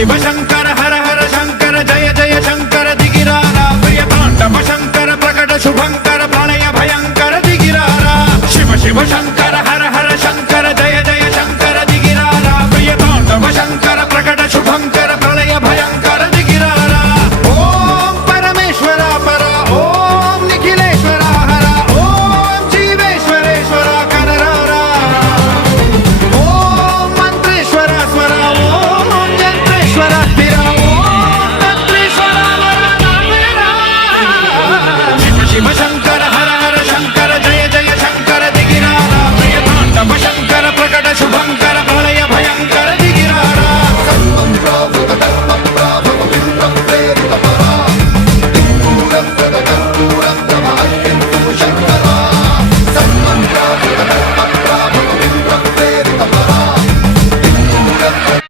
शिव शंकर हर हर शंकर जय जय शंकर दिगिरारा प्रिय तांडव शंकर प्रकट शुभंकर प्रलय भयंकर दिगिरारा शिव शिव शंकर